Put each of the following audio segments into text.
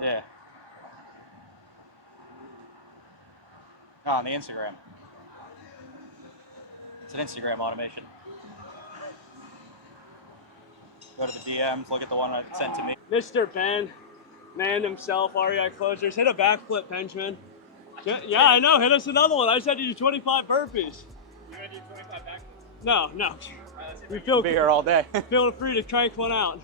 Yeah. Oh, on the Instagram. It's an Instagram automation. Go to the DMs, look at the one I sent to me. Mr. Ben, man himself, REIClosers. Hit a backflip, Benjamin. Yeah, I know. Hit us another one. I said you do 25 burpees. You're gonna do 25 backflips? No. We feel be here all day. Feel free to crank one out.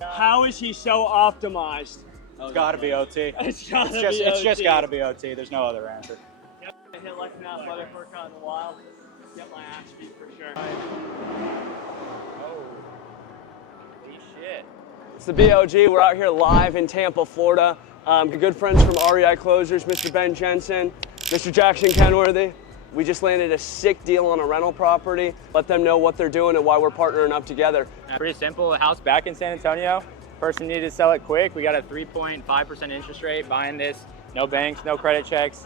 How is he so optimized? It's gotta be OT. It's just gotta be OT. There's no other answer. Yep. I hit like an athletic workout in the wild. Get my ass beat for sure. Oh. Holy shit. It's the BLG. We're out here live in Tampa, Florida. Good friends from REIClosers, Mr. Ben Jensen, Mr. Jackson Kenworthy. We just landed a sick deal on a rental property. Let them know what they're doing and why we're partnering up together. Pretty simple. A house back in San Antonio. Person needed to sell it quick. We got a 3.5% interest rate buying this. No banks, no credit checks.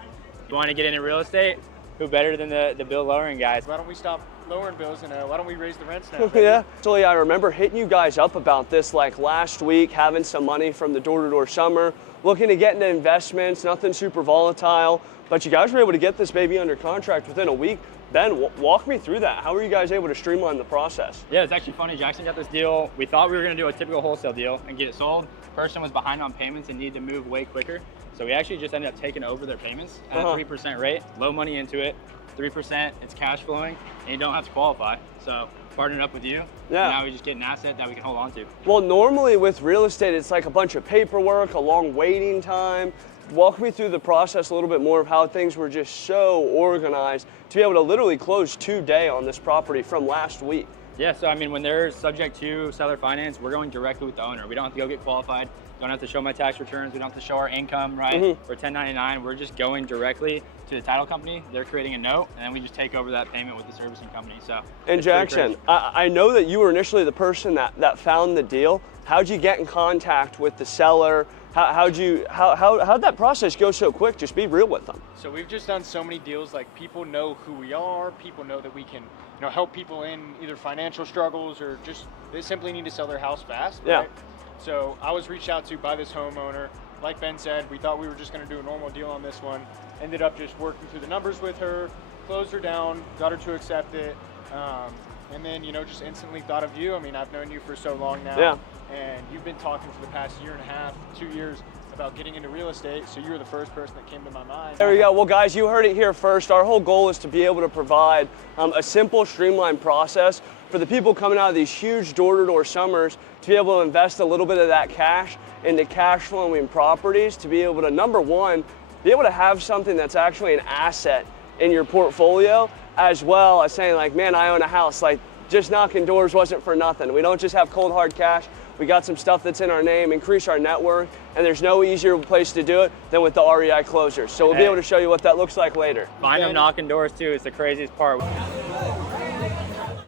You want to get into real estate? Who better than the bill lowering guys? Why don't we stop lowering bills and why don't we raise the rents now? Yeah, actually I remember hitting you guys up about this like last week, having some money from the door-to-door summer, looking to get into investments, nothing super volatile, but you guys were able to get this baby under contract within a week. Ben, walk me through that. How were you guys able to streamline the process? Yeah, it's actually funny. Jackson got this deal. We thought we were going to do a typical wholesale deal and get it sold. Person was behind on payments and needed to move way quicker. So we actually just ended up taking over their payments at a 3% rate, low money into it, 3%, it's cash flowing, and you don't have to qualify. So partnered up with you, yeah. Now we just get an asset that we can hold on to. Well, normally with real estate, it's like a bunch of paperwork, a long waiting time. Walk me through the process a little bit more of how things were just so organized to be able to literally close today on this property from last week. Yeah, so I mean, when they're subject to seller finance, we're going directly with the owner. We don't have to go get qualified. Don't have to show my tax returns. We don't have to show our income, right? We're 1099. We're just going directly to the title company. They're creating a note, and then we just take over that payment with the servicing company. So. And Jackson, I know that you were initially the person that found the deal. How'd you get in contact with the seller? How'd that process go so quick? Just be real with them. So we've just done so many deals. Like people know who we are. People know that we can, help people in either financial struggles or just they simply need to sell their house fast. Yeah. Right? So I was reached out to by this homeowner. Like Ben said, we thought we were just going to do a normal deal on this one. Ended up just working through the numbers with her, closed her down, got her to accept it, and then just instantly thought of you. I mean, I've known you for so long now. Yeah. And you've been talking for the past year and a half, 2 years about getting into real estate, so you were the first person that came to my mind. There you go. Well, guys, you heard it here first. Our whole goal is to be able to provide a simple, streamlined process for the people coming out of these huge door-to-door summers to be able to invest a little bit of that cash into cash flowing properties, to be able to, number one, be able to have something that's actually an asset in your portfolio, as well as saying like, man, I own a house. Like, just knocking doors wasn't for nothing. We don't just have cold hard cash. We got some stuff that's in our name, increase our net worth, and there's no easier place to do it than with the REIClosers. So we'll be able to show you what that looks like later. Find them knocking doors too, it's the craziest part.